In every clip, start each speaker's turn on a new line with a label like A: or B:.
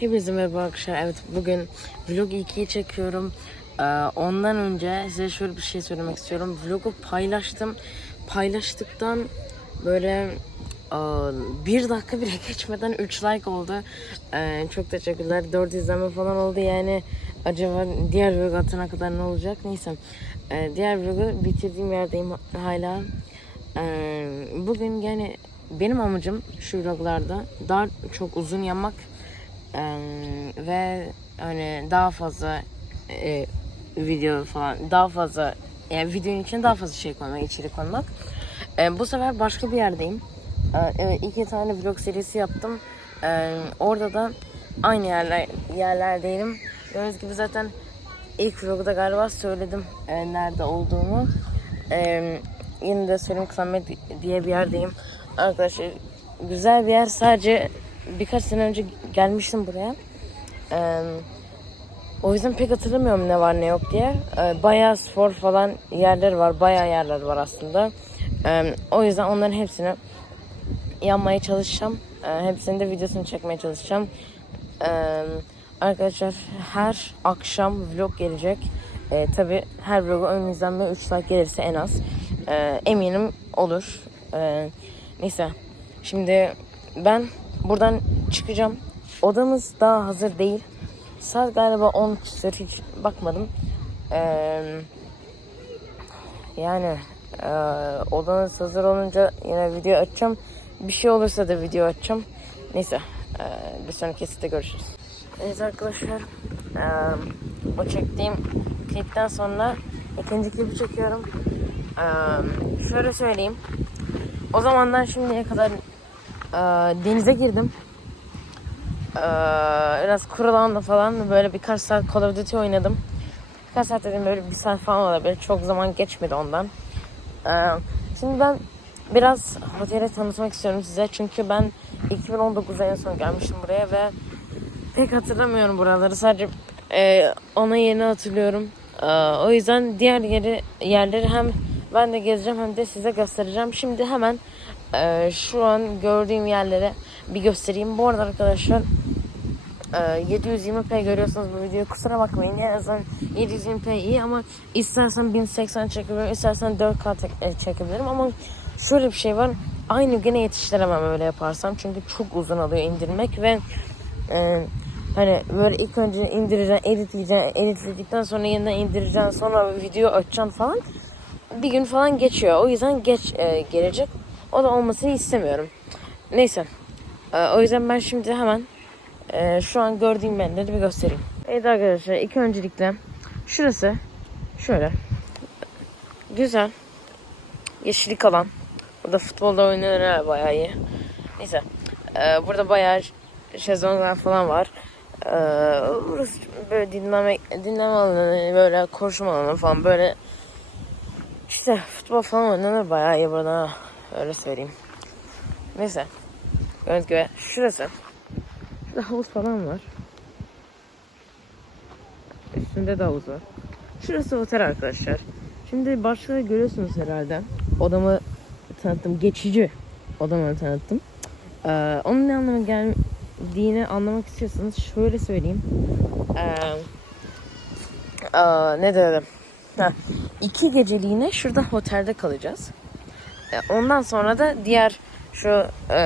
A: Hepinize merhaba arkadaşlar. Evet bugün vlog 2'yi çekiyorum. Ee, ondan önce size şöyle bir şey söylemek istiyorum. Vlogu paylaştım. Paylaştıktan böyle e, bir dakika bile geçmeden 3 like oldu. Ee, çok teşekkürler. 4 izlenme falan oldu yani. Acaba diğer vlog atana kadar ne olacak? Neyse. Ee, diğer vlogu bitirdiğim yerdeyim hala. Ee, bugün yani benim amacım şu vloglarda daha çok uzun yapmak Eee, ve hani daha fazla e, video falan daha fazla yani videonun içine daha fazla şey koymak, içerik koymak. Eee, bu sefer başka bir yerdeyim. Eee, evet iki tane vlog serisi yaptım. Eee, orada da aynı yerler yerlerdeyim. Gördüğünüz gibi zaten ilk vlogda galiba söyledim e, nerede olduğumu. Eee, yine de söyleyeyim Kısamet diye bir yerdeyim. Arkadaşlar güzel bir yer sadece birkaç sene önce gelmiştim buraya. Ee, o yüzden pek hatırlamıyorum ne var ne yok diye. Ee, bayağı spor falan yerler var. Bayağı yerler var aslında. Ee, o yüzden onların hepsini yapmaya çalışacağım. Ee, hepsinin de videosunu çekmeye çalışacağım. Ee, arkadaşlar her akşam vlog gelecek. Ee, Tabi her vlogu ön izlenme 3 like gelirse en az. Ee, eminim olur. Ee, neyse. Şimdi ben buradan çıkacağım. Odamız daha hazır değil. Saat galiba 10 küsur hiç bakmadım. Ee, yani e, odanız hazır olunca yine video açacağım. Bir şey olursa da video açacağım. Neyse e, bir sonraki kesitte görüşürüz. Evet arkadaşlar e, o çektiğim klipten sonra ikinci klibi çekiyorum. E, şöyle söyleyeyim. O zamandan şimdiye kadar ee, denize girdim. Ee, biraz kurulandı falan böyle birkaç saat Call of Duty oynadım. Birkaç saat dedim böyle bir saat falan olabilir. Çok zaman geçmedi ondan. Ee, şimdi ben biraz oteli tanıtmak istiyorum size. Çünkü ben 2019'da en son gelmiştim buraya ve pek hatırlamıyorum buraları. Sadece e, ana yerini hatırlıyorum. Ee, o yüzden diğer yeri yerleri hem ben de gezeceğim hem de size göstereceğim. Şimdi hemen e, şu an gördüğüm yerlere bir göstereyim. Bu arada arkadaşlar e, 720p görüyorsunuz bu videoyu. Kusura bakmayın. En azından 720p iyi ama istersen 1080 çekebilirim, istersen 4K tek- e, çekebilirim ama şöyle bir şey var. Aynı güne yetiştiremem öyle yaparsam. Çünkü çok uzun alıyor indirmek ve e, hani böyle ilk önce indireceksin, editleyeceksin, editledikten sonra yeniden indireceksin, sonra video açacaksın falan. Bir gün falan geçiyor. O yüzden geç e, gelecek. O da olmasını istemiyorum. Neyse. E, o yüzden ben şimdi hemen e, şu an gördüğüm yerleri bir göstereyim. Evet arkadaşlar ilk öncelikle şurası şöyle güzel yeşillik alan. Burada futbolda oynanır bayağı iyi. Neyse. E, burada bayağı şezlonglar falan var. E, burası böyle dinleme, dinleme alanı, böyle koşma alanı falan böyle işte futbol falan oynanır bayağı iyi burada. Öyle söyleyeyim. Neyse. Gördüğünüz gibi şurası. Şurada havuz falan var. Üstünde de havuz var. Şurası otel arkadaşlar. Şimdi başka görüyorsunuz herhalde. Odamı tanıttım. Geçici odamı tanıttım. Ee, onun ne anlama geldiğini anlamak istiyorsanız şöyle söyleyeyim. Ee, aa, ne dedim? Ha, iki geceliğine şurada otelde kalacağız. E, Ondan sonra da diğer şu e,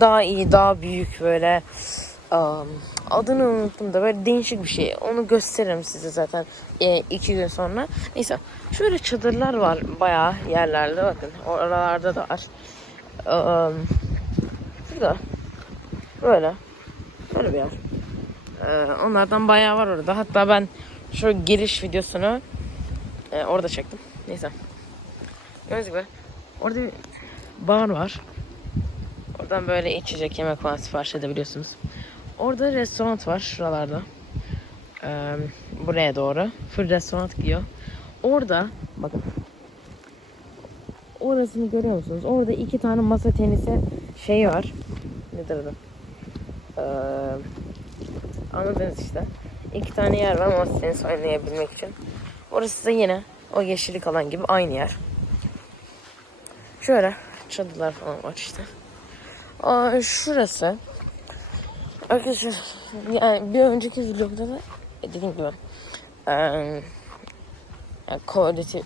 A: daha iyi, daha büyük böyle um, adını unuttum da böyle değişik bir şey. Onu gösteririm size zaten e, iki gün sonra. Neyse şöyle çadırlar var bayağı yerlerde bakın oralarda da var. Um, şurada böyle böyle bir yer. E, onlardan bayağı var orada. Hatta ben şu giriş videosunu e, orada çektim. Neyse. Gördüğünüz gibi orada bir bar var. Oradan böyle içecek yemek falan sipariş edebiliyorsunuz. Orada restoran var şuralarda. Ee, buraya doğru. Full restoran gidiyor. Orada bakın. Orasını görüyor musunuz? Orada iki tane masa tenisi şeyi var. Nedir adı? Ee, anladınız işte. İki tane yer var masa tenisi oynayabilmek için. Orası da yine o yeşillik alan gibi aynı yer. Şöyle çadırlar falan var işte. Aa, şurası. Arkadaşlar yani bir önceki vlogda da e, dediğim gibi e, yani Code'deki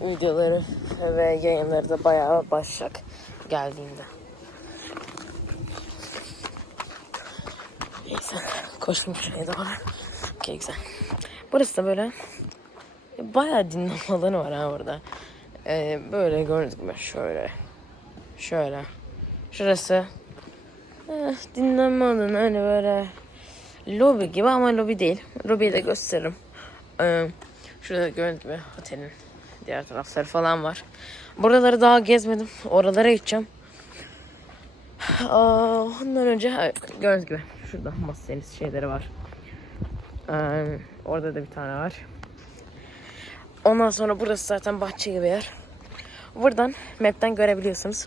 A: videoları ve yayınları da bayağı başlayacak geldiğinde. Neyse koşayım şuraya doğru. Okey güzel. Burası da böyle bayağı dinlenme alanı var ha burada. Ee, böyle gördüğünüz gibi şöyle. Şöyle. Şurası eh, dinlenme alanı hani böyle lobi gibi ama lobi değil. Lobiyi de gösteririm. Ee, şurada gördüğünüz gibi otelin diğer tarafları falan var. Buraları daha gezmedim. Oralara gideceğim. Aa, ondan önce gördüğünüz gibi şurada masa şeyleri var. Ee, orada da bir tane var. Ondan sonra burası zaten bahçe gibi yer. Buradan map'ten görebiliyorsunuz.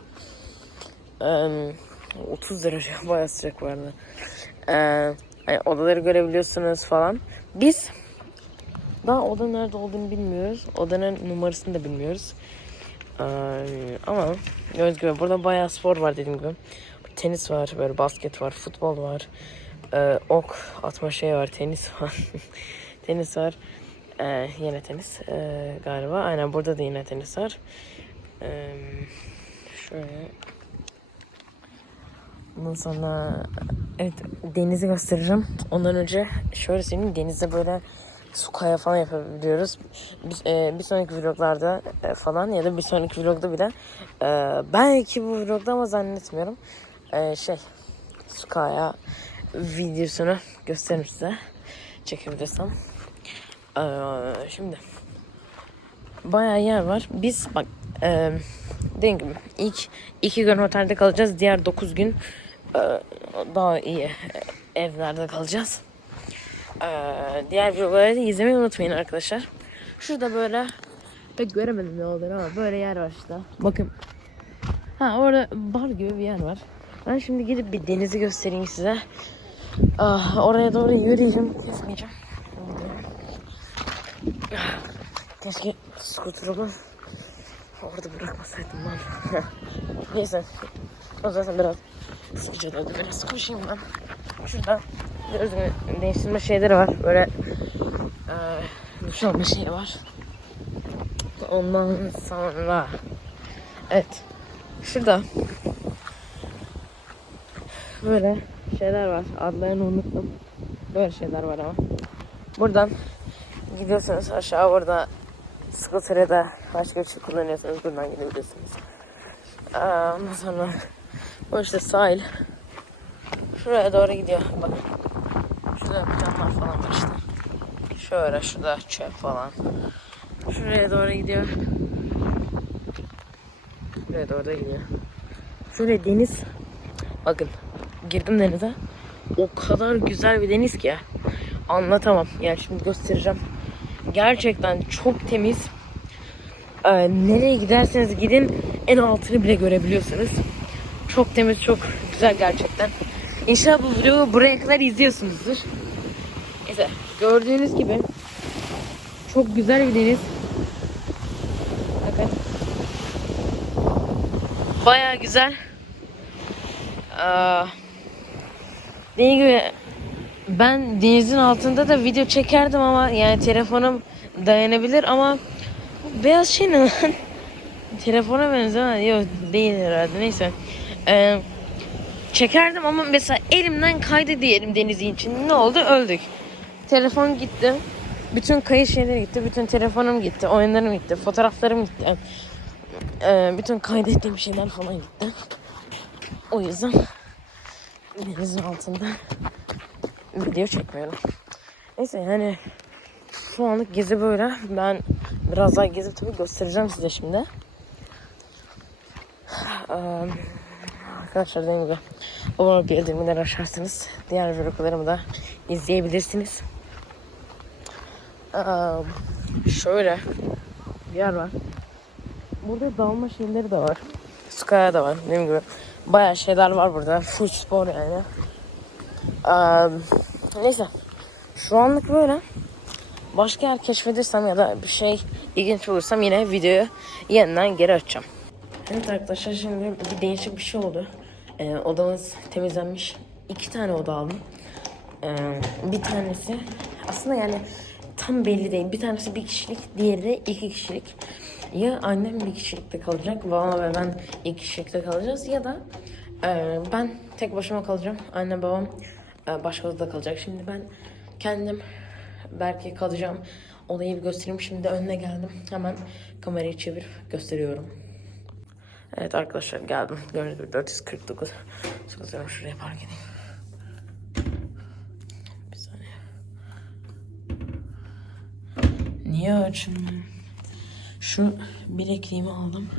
A: Ee, 30 derece bayağı sıcak var arada. Ee, hani odaları görebiliyorsunuz falan. Biz daha oda nerede olduğunu bilmiyoruz. Odanın numarasını da bilmiyoruz. Ee, ama gördüğünüz gibi burada bayağı spor var dediğim gibi. Tenis var, böyle basket var, futbol var. Ee, ok atma şey var, tenis var. tenis var. Ee, yine tenis ee, galiba. Aynen burada da yine tenis var. Ee, şöyle. Ondan sonra evet denizi göstereceğim. Ondan önce şöyle söyleyeyim denizde böyle su kaya falan yapabiliyoruz. Biz, e, bir sonraki vloglarda e, falan ya da bir sonraki vlogda bile e, belki bu vlogda ama zannetmiyorum. E, şey su kaya videosunu gösteririm size. Çekebilirsem. E, şimdi bayağı yer var. Biz bak e, dediğim gibi ilk iki gün otelde kalacağız. Diğer dokuz gün e, daha iyi evlerde kalacağız. Ee, diğer videoları da izlemeyi unutmayın arkadaşlar. Şurada böyle pek göremedim ne olduğunu ama böyle yer var işte. Bakın. Ha orada bar gibi bir yer var. Ben şimdi gidip bir denizi göstereyim size. Ah, oraya doğru yürüyeceğim. Kesmeyeceğim. Keşke skuterumu orada bırakmasaydım ben. Neyse. O zaten biraz sıkıcı oldu. Biraz koşayım ben. Şurada gibi değiştirme şeyleri var. Böyle e, duş alma şeyi var. Ondan sonra evet şurada böyle şeyler var. Adlarını unuttum. Böyle şeyler var ama. Buradan gidiyorsunuz aşağı burada scooter'ı da başka bir şey kullanıyorsanız buradan gidebilirsiniz. Ondan sonra bu işte sahil. Şuraya doğru gidiyor. Bak. Şurada camlar falan var işte. Şöyle şurada çöp falan. Şuraya doğru gidiyor. Şuraya doğru gidiyor. Şöyle deniz. Bakın girdim denize. O kadar güzel bir deniz ki. Anlatamam. Yani şimdi göstereceğim. Gerçekten çok temiz. Ee, nereye giderseniz gidin en altını bile görebiliyorsunuz. Çok temiz, çok güzel gerçekten. İnşallah bu vlogu buraya kadar izliyorsunuzdur. Neyse gördüğünüz gibi çok güzel bir deniz. Bakın. Baya güzel. Aa, dediğim gibi ben denizin altında da video çekerdim ama yani telefonum dayanabilir ama beyaz şey ne lan? Telefona benziyor. Yok değil herhalde neyse. Eee çekerdim ama mesela elimden kaydı diyelim denizin için. Ne oldu? Öldük. Telefon gitti. Bütün kayıt şeyleri gitti. Bütün telefonum gitti. Oyunlarım gitti. Fotoğraflarım gitti. Ee, bütün kaydettiğim şeyler falan gitti. O yüzden denizin altında video çekmiyorum. Neyse yani şu anlık gezi böyle. Ben biraz daha gezip tabii göstereceğim size şimdi. Arkadaşlar dediğim gibi abone bildirimleri açarsanız diğer vloglarımı da izleyebilirsiniz. Şöyle bir yer var. Burada dalma şeyleri de var. Skaya da var dediğim gibi. Bayağı şeyler var burada. Full spor yani. Ee, neyse. Şu anlık böyle. Başka yer keşfedirsem ya da bir şey ilginç olursam yine videoyu yeniden geri açacağım. Evet arkadaşlar şimdi bir değişik bir şey oldu. Ee, odamız temizlenmiş. İki tane oda aldım. Ee, bir tanesi aslında yani tam belli değil. Bir tanesi bir kişilik, diğeri de iki kişilik. Ya annem bir kişilikte kalacak, babam ve ben iki kişilikte kalacağız ya da e, ben tek başıma kalacağım. Annem babam başka odada kalacak. Şimdi ben kendim belki kalacağım. Olayı bir göstereyim. Şimdi önüne geldim. Hemen kamerayı çevirip gösteriyorum. Evet arkadaşlar geldim. Gördüğünüz gibi 449. Sıkılıyorum şuraya park edeyim. Bir saniye. Niye açılmıyor? Şu bilekliğimi aldım.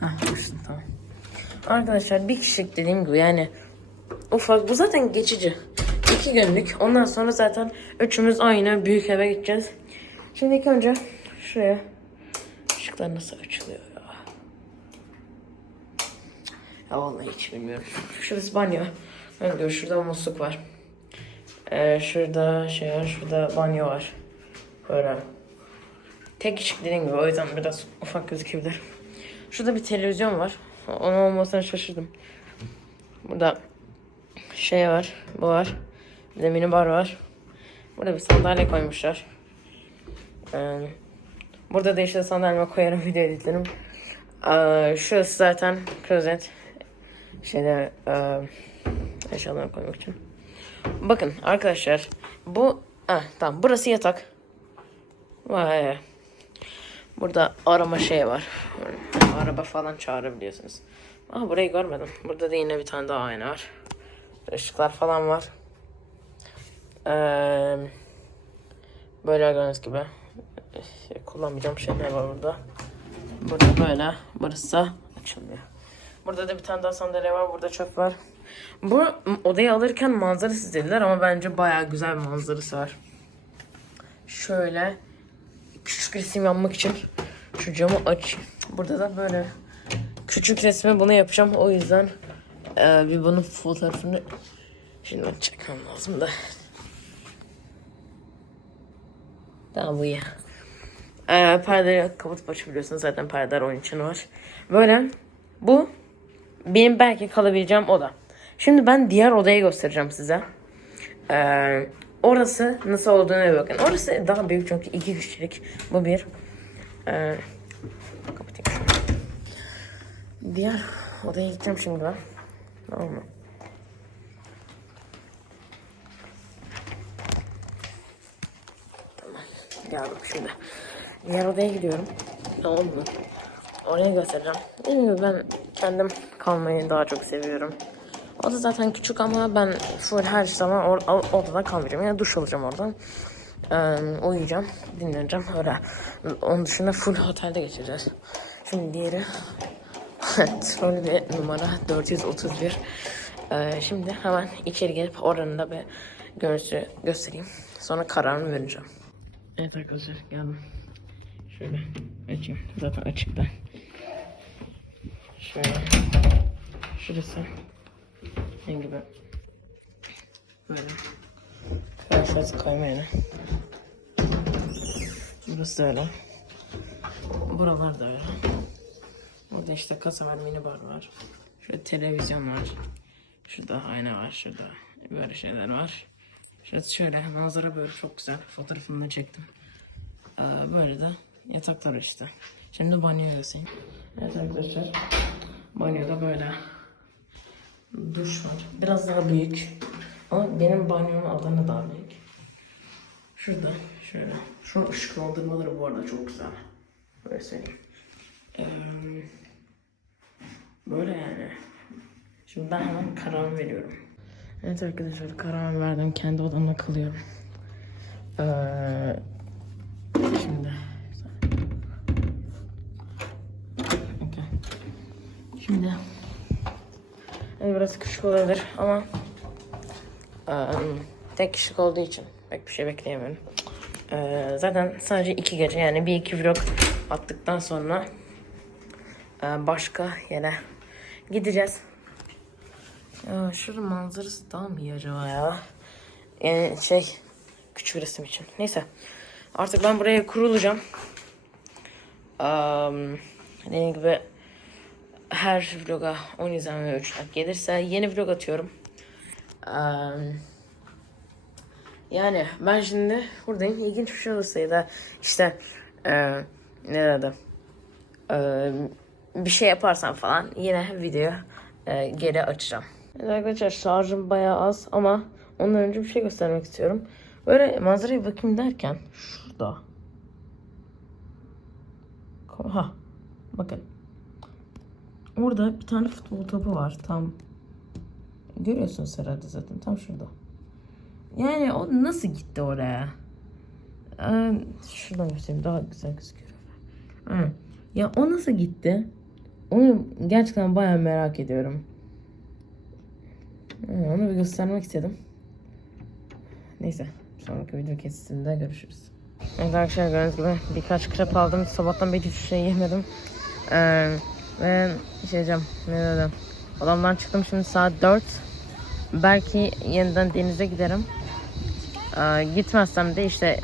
A: Hah açtım tamam. Arkadaşlar bir kişilik dediğim gibi yani ufak bu zaten geçici. İki günlük. Ondan sonra zaten üçümüz aynı büyük eve gideceğiz. Şimdi ilk önce şuraya ışıklar nasıl açılıyor ya. Ya vallahi hiç bilmiyorum. Şurası banyo. Öyle şurada musluk var. Ee, şurada şey var, şurada banyo var. Böyle. Tek kişilik dediğim gibi o yüzden biraz ufak gözükebilir. Şurada bir televizyon var. Onun olmasına şaşırdım. Burada şey var, bu var. Bir de minibar var. Burada bir sandalye koymuşlar. Ee, burada da işte sandalyeme koyarım video editlerim. Ee, şurası zaten klozet. Şeyde e, eşyalarını koymak için. Bakın arkadaşlar bu ah, tamam burası yatak. Vay. Burada arama şey var. Araba falan çağırabiliyorsunuz. Aa burayı görmedim. Burada da yine bir tane daha ayna var. Işıklar falan var. Ee, böyle gördüğünüz gibi Şey, kullanmayacağım şeyler var burada. Burada böyle. Burası da açılmıyor. Burada da bir tane daha sandalye var. Burada çöp var. Bu odayı alırken manzarası dediler ama bence bayağı güzel bir manzarası var. Şöyle küçük resim yapmak için şu camı aç. Burada da böyle küçük resmi bunu yapacağım. O yüzden e, bir bunun fotoğrafını şimdi çekmem lazım da. Tamam bu iyi. E, perdeyi kapatıp açabiliyorsunuz. Zaten perdeler onun için var. Böyle bu benim belki kalabileceğim oda. Şimdi ben diğer odayı göstereceğim size. Ee, orası nasıl olduğuna bir bakın. Orası daha büyük çünkü iki kişilik. Bu bir. Ee, kapatayım. Diğer odaya gideceğim şimdi ben. Tamam mı? Tamam. Geldim şimdi. Diğer odaya gidiyorum. Tamam mı? Oraya. Dediğim gibi ben kendim kalmayı daha çok seviyorum. O da zaten küçük ama ben full her zaman or odada kalmayacağım. Yani duş alacağım oradan. Ee, uyuyacağım, dinleneceğim. Öyle. Onun dışında full otelde geçireceğiz. Şimdi diğeri troll bir numara 431. Ee, şimdi hemen içeri gelip oranın da bir görüntüsü göstereyim. Sonra kararımı vereceğim. Evet arkadaşlar geldim. Şöyle açayım. Zaten açıkta. Şöyle. Şurası. Ne gibi? Böyle. Kıyafet koyma yeri. Burası da öyle. Buralar da öyle. Burada işte kasa var, minibar var. Şurada televizyon var. Şurada ayna var, şurada böyle şeyler var. Şurası şöyle, manzara böyle çok güzel. Fotoğrafını da çektim. Ee, böyle de yataklar işte. Şimdi banyoya göstereyim. Evet arkadaşlar. Banyoda böyle duş var. Biraz daha büyük. Ama benim banyomun alanı daha büyük. Şurada şöyle. Şu ışıklandırmaları bu arada çok güzel. Böyle söyleyeyim. Ee, böyle yani. Şimdi ben hemen kararımı veriyorum. Evet arkadaşlar karar verdim. Kendi odamda kalıyorum. Ee, şimdi Okay. Şimdi yani biraz küçük olabilir ama em, tek kişilik olduğu için pek bir şey bekleyemiyorum. Ee, zaten sadece iki gece yani bir iki vlog attıktan sonra e, başka yere gideceğiz. Ya şuranın manzarası daha mı iyi acaba ya? Yani şey küçük resim için. Neyse. Artık ben buraya kurulacağım. Um, dediğim gibi her vloga 10 izlenme ve 3 like gelirse yeni vlog atıyorum. Um, Yani ben şimdi buradayım. İlginç bir şey olursa ya da işte e, ne dedim e, bir şey yaparsam falan yine video e, geri açacağım. Evet arkadaşlar şarjım bayağı az ama ondan önce bir şey göstermek istiyorum. Böyle manzaraya bakayım derken şurada. Ha bakın. Orada bir tane futbol topu var tam. Görüyorsunuz herhalde zaten tam şurada. Yani o nasıl gitti oraya? Ee, şuradan göstereyim daha güzel gözüküyor. Hı. Ya o nasıl gitti? Onu gerçekten bayağı merak ediyorum. Hı, Onu bir göstermek istedim. Neyse. Sonraki video kesitinde görüşürüz. Evet arkadaşlar gördüğünüz gibi birkaç krep aldım. Sabahtan beri hiçbir şey yemedim. Ee, ve şey diyeceğim. Ne dedim? Odamdan çıktım şimdi saat 4. Belki yeniden denize giderim. Ee, gitmezsem de işte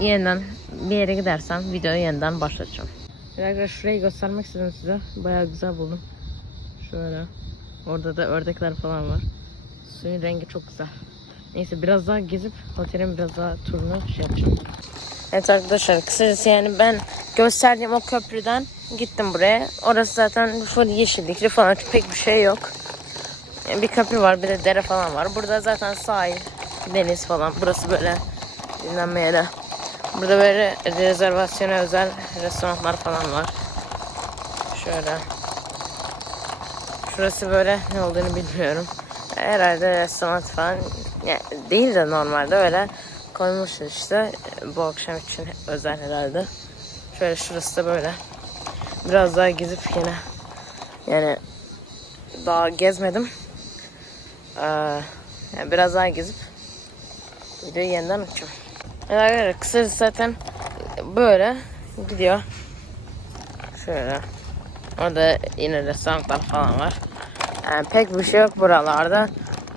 A: yeniden bir yere gidersem videoyu yeniden başlatacağım. Arkadaşlar şurayı göstermek istedim size. Bayağı güzel buldum. Şöyle. Orada da ördekler falan var. Suyun rengi çok güzel. Neyse biraz daha gezip otelin biraz daha turunu şey yapacağım. Evet arkadaşlar kısacası yani ben gösterdiğim o köprüden gittim buraya. Orası zaten full yeşillikli falan pek bir şey yok. Yani bir köprü var bir de dere falan var. Burada zaten sahil, deniz falan. Burası böyle dinlenmeye de. Burada böyle rezervasyona özel restoranlar falan var. Şöyle. Şurası böyle ne olduğunu bilmiyorum. Herhalde restoran falan yani değil de normalde öyle koymuşlar işte bu akşam için özel herhalde. Şöyle şurası da böyle. Biraz daha gezip yine yani daha gezmedim. Ee, yani biraz daha gezip videoyu yeniden açacağım. Arkadaşlar kısacası zaten böyle gidiyor. Şöyle. Orada yine restoranlar falan var. Yani pek bir şey yok buralarda.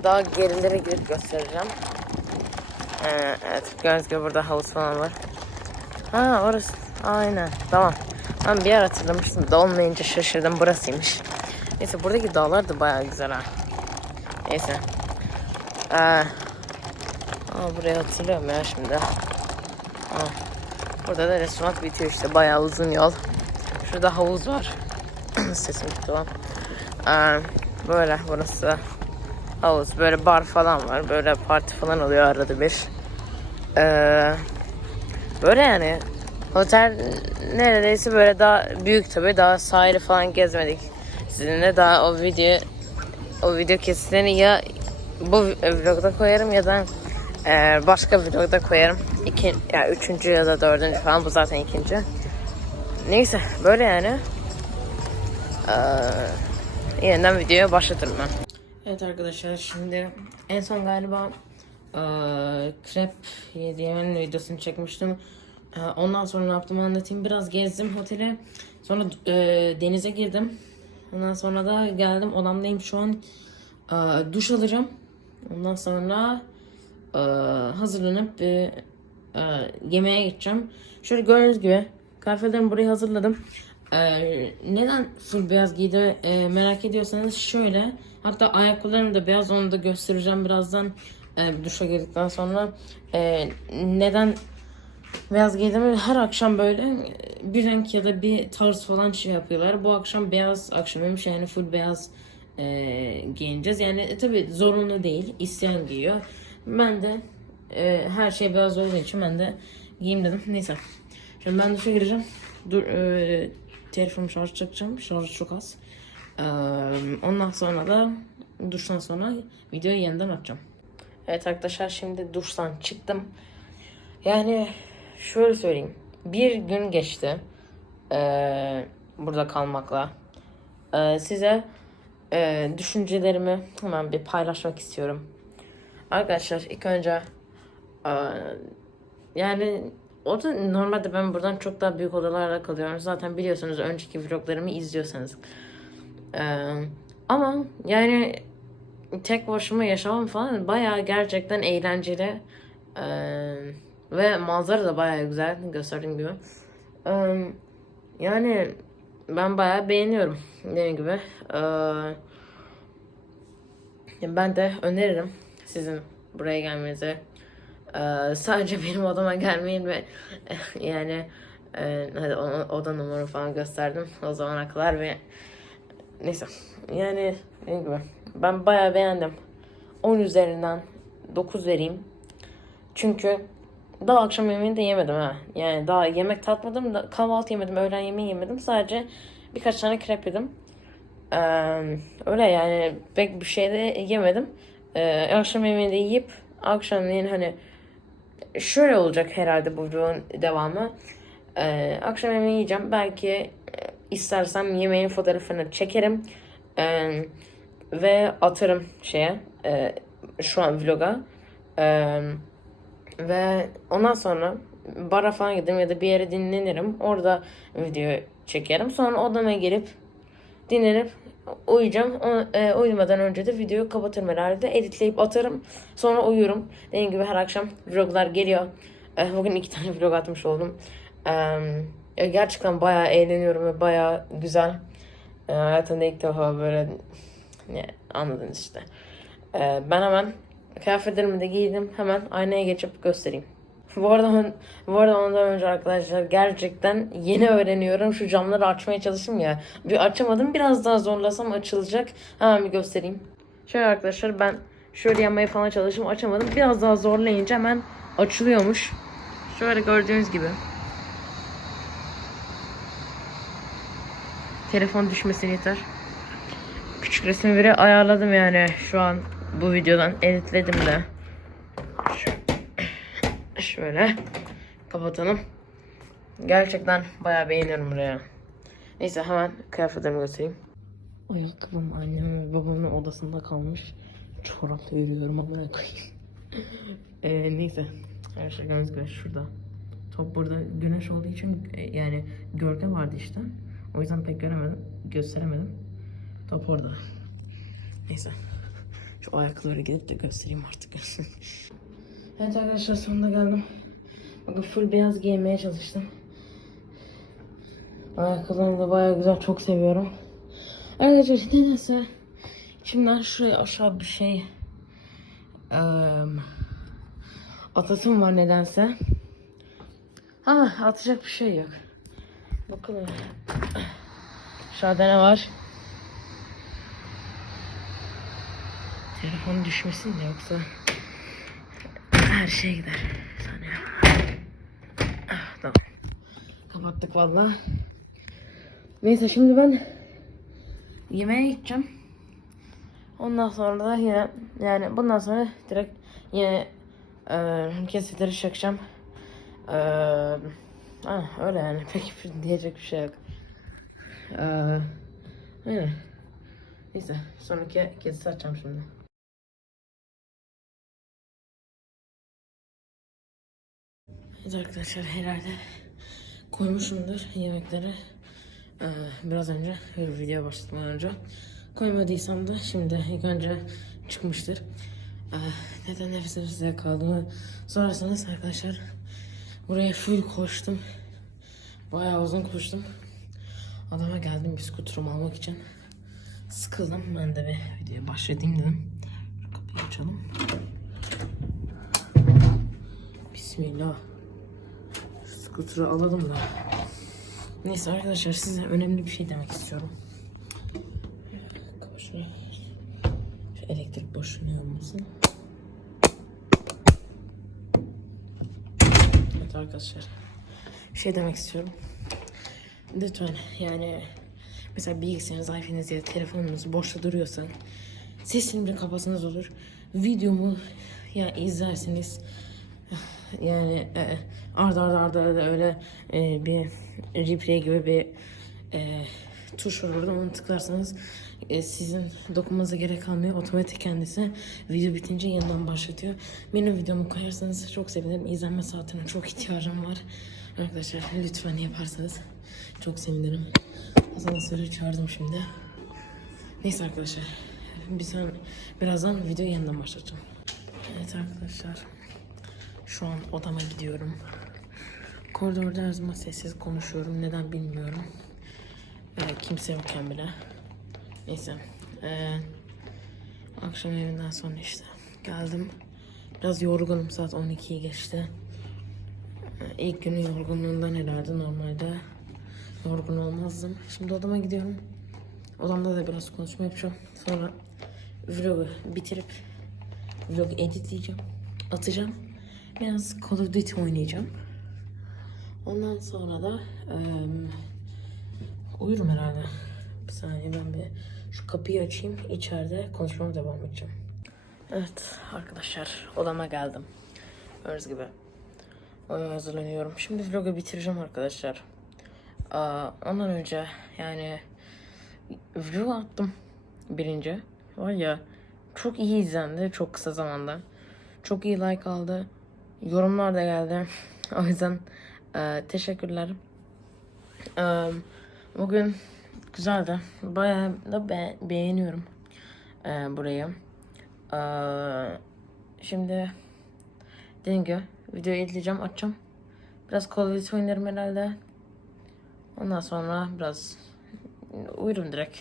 A: Daha gerilere girip göstereceğim. Ee, evet gördüğünüz gibi burada havuz falan var. Ha orası. Aynen tamam. Ben bir yer hatırlamıştım da olmayınca şaşırdım burasıymış. Neyse buradaki dağlar da bayağı güzel ha. Neyse. Ee, aa, burayı hatırlıyorum ya şimdi. Aa, burada da restoran bitiyor işte bayağı uzun yol. Şurada havuz var. Sesim gitti lan. Ee, böyle burası havuz. Böyle bar falan var. Böyle parti falan oluyor arada bir. Ee, böyle yani. Otel neredeyse böyle daha büyük tabii. Daha sahili falan gezmedik. Sizinle daha o video o video kesitlerini ya bu vlogda koyarım ya da e, başka vlogda koyarım. İki, ya üçüncü ya da dördüncü falan. Bu zaten ikinci. Neyse böyle yani. Ee, yeniden videoya başlatırım ben. Evet arkadaşlar şimdi en son galiba e, krep yediğimin videosunu çekmiştim. E, ondan sonra ne yaptım anlatayım. Biraz gezdim oteli. Sonra e, denize girdim. Ondan sonra da geldim odamdayım şu an. E, duş alacağım. Ondan sonra e, hazırlanıp e, e, yemeğe gideceğim. Şöyle gördüğünüz gibi kahvelerimi buraya hazırladım. Ee, neden full beyaz giydi e, merak ediyorsanız şöyle. Hatta ayakkabılarım da beyaz onu da göstereceğim birazdan e, duşa girdikten sonra. E, neden beyaz giydiğimi her akşam böyle e, bir renk ya da bir tarz falan şey yapıyorlar. Bu akşam beyaz akşamıymış yani full beyaz e, giyineceğiz. Yani e, tabi zorunlu değil isteyen giyiyor ben de e, her şey beyaz olduğu için ben de giyeyim dedim neyse şimdi ben duşa gireceğim Dur, e, telefonumu şarj çekeceğim. Şarjı çok az. Ee, ondan sonra da duştan sonra videoyu yeniden açacağım. Evet arkadaşlar şimdi duştan çıktım. Yani şöyle söyleyeyim. Bir gün geçti. Ee, burada kalmakla. Ee, size e, düşüncelerimi hemen bir paylaşmak istiyorum. Arkadaşlar ilk önce yani o da normalde ben buradan çok daha büyük odalarda kalıyorum. Zaten biliyorsunuz önceki vloglarımı izliyorsanız. Ee, ama yani tek başıma yaşamam falan bayağı gerçekten eğlenceli. Ee, ve manzara da bayağı güzel gösterdiğim gibi. Ee, yani ben bayağı beğeniyorum dediğim gibi. Ben de öneririm sizin buraya gelmenizi. Ee, sadece benim odama gelmeyin ve yani e, hadi oda numaramı falan gösterdim o zamana kadar ve neyse. Yani dediğim gibi ben bayağı beğendim. 10 üzerinden 9 vereyim. Çünkü daha akşam yemeğini de yemedim ha. Yani daha yemek tatmadım da kahvaltı yemedim öğlen yemeği yemedim. Sadece birkaç tane krep yedim. Ee, öyle yani pek bir şey de yemedim Ee, akşam yemeğini yiyip akşamleyin hani şöyle olacak herhalde bu videonun devamı. Ee, akşam yemeği yiyeceğim. Belki e, istersem yemeğin fotoğrafını çekerim. Ee, ve atarım şeye. e, şu an vloga. Ee, ve ondan sonra bara falan giderim ya da bir yere dinlenirim. Orada video çekerim. Sonra odama gelip dinlenip uyuyacağım. E, uyumadan önce de videoyu kapatırım herhalde. Editleyip atarım. Sonra uyurum. Dediğim gibi her akşam vloglar geliyor. E, bugün iki tane vlog atmış oldum. E, gerçekten bayağı eğleniyorum ve bayağı güzel. E, hayatımda ilk defa böyle ne anladınız işte. Ben hemen kıyafetlerimi de giydim. Hemen aynaya geçip göstereyim. Bu arada, bu arada ondan önce arkadaşlar gerçekten yeni öğreniyorum. Şu camları açmaya çalıştım ya. Bir açamadım. Biraz daha zorlasam açılacak. Hemen bir göstereyim. Şöyle arkadaşlar ben şöyle yapmaya falan çalıştım. Açamadım. Biraz daha zorlayınca hemen açılıyormuş. Şöyle gördüğünüz gibi. Telefon düşmesin yeter. Küçük resmi bile ayarladım yani şu an bu videodan editledim de. Şöyle kapatalım. Gerçekten bayağı beğeniyorum buraya. Neyse hemen kıyafetlerimi göstereyim. Ayakkabım annemin ve babamın odasında kalmış. Çorapla yürüyorum amına koyayım. ee, neyse. Her şey gördüğünüz gibi şurada. Top burada güneş olduğu için e, yani gölge vardı işte. O yüzden pek göremedim, gösteremedim. Top orada. Neyse. Şu ayakkabıları gidip de göstereyim artık. evet arkadaşlar sonunda geldim. Bakın full beyaz giymeye çalıştım. Ayakkabılarımı da bayağı güzel, çok seviyorum. Arkadaşlar nedense içimden şuraya aşağı bir şey eee atasım var nedense. Ha atacak bir şey yok. Bakalım. Aşağıda ne var? Telefon düşmesin yoksa her şey gider. Saniye. Ah, tamam. Kapattık valla. Neyse şimdi ben yemeğe gideceğim. Ondan sonra da yine yani bundan sonra direkt yine e, kesetleri çekeceğim. E, ah, öyle yani pek diyecek bir şey yok. E, öyle. Neyse sonraki kesiti açacağım şimdi. Evet arkadaşlar herhalde koymuşumdur yemekleri. Ee, biraz önce bir video başlatmadan önce. Koymadıysam da şimdi ilk önce çıkmıştır. Ee, neden nefes kaldığımı sorarsanız arkadaşlar buraya full koştum. Bayağı uzun koştum. Adama geldim bisküviturumu almak için. Sıkıldım. Ben de bir videoya başlayayım dedim. Kapıyı açalım. Bismillah. Şu skuturu alalım da. Neyse arkadaşlar size önemli bir şey demek istiyorum. Şunu. Şu elektrik boşuna olmasın. Evet arkadaşlar. Bir şey demek istiyorum. Lütfen yani mesela bilgisayarınız, iPhone'unuz ya da telefonunuz boşta duruyorsa sesini bir kapatsanız olur. Videomu ya izlersiniz yani e, arda arda arda arda öyle e, bir replay gibi bir e, tuş var orada onu tıklarsanız e, sizin dokunmanıza gerek kalmıyor. Otomatik kendisi video bitince yeniden başlatıyor. Benim videomu koyarsanız çok sevinirim. İzlenme saatine çok ihtiyacım var. Arkadaşlar lütfen yaparsanız çok sevinirim. Asansörü çağırdım şimdi. Neyse arkadaşlar. Bir birazdan videoyu yeniden başlatacağım. Evet arkadaşlar. Şu an odama gidiyorum. Koridorda her zaman sessiz konuşuyorum. Neden bilmiyorum. Ee, kimse yokken bile. Neyse. Ee, akşam evinden sonra işte geldim. Biraz yorgunum saat 12'yi geçti. Ee, İlk günün yorgunluğundan herhalde normalde yorgun olmazdım. Şimdi odama gidiyorum. Odamda da biraz konuşma yapacağım. Sonra vlogu bitirip vlog editleyeceğim. Atacağım. Biraz Call of Duty oynayacağım. Ondan sonra da em, uyurum herhalde. Bir saniye ben bir şu kapıyı açayım. İçeride konuşmama devam edeceğim. Evet arkadaşlar odama geldim. Gördüğünüz gibi. Oyuna hazırlanıyorum. Şimdi vlogu bitireceğim arkadaşlar. Aa, ondan önce yani vlog attım birinci. Var ya çok iyi izlendi çok kısa zamanda. Çok iyi like aldı. Yorumlar da geldi. o yüzden e, teşekkürler. E, bugün güzeldi. Bayağı da be- beğeniyorum e, burayı. E, şimdi dediğim gibi videoyu editleyeceğim, açacağım. Biraz Call of oynarım herhalde. Ondan sonra biraz uyurum direkt.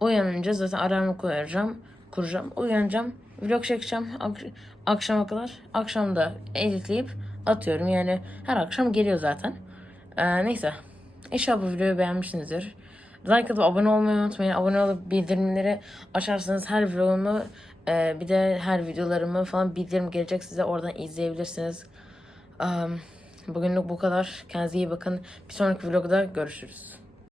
A: Uyanınca zaten alarmı koyacağım, kuracağım. Uyanacağım, vlog çekeceğim ak- akşama kadar. Akşam da editleyip atıyorum. Yani her akşam geliyor zaten. Ee, neyse. İnşallah bu videoyu beğenmişsinizdir. Like atıp abone olmayı unutmayın. Abone olup bildirimleri açarsanız her vlogumu e, bir de her videolarımı falan bildirim gelecek size. Oradan izleyebilirsiniz. Um, bugünlük bu kadar. Kendinize iyi bakın. Bir sonraki vlogda görüşürüz.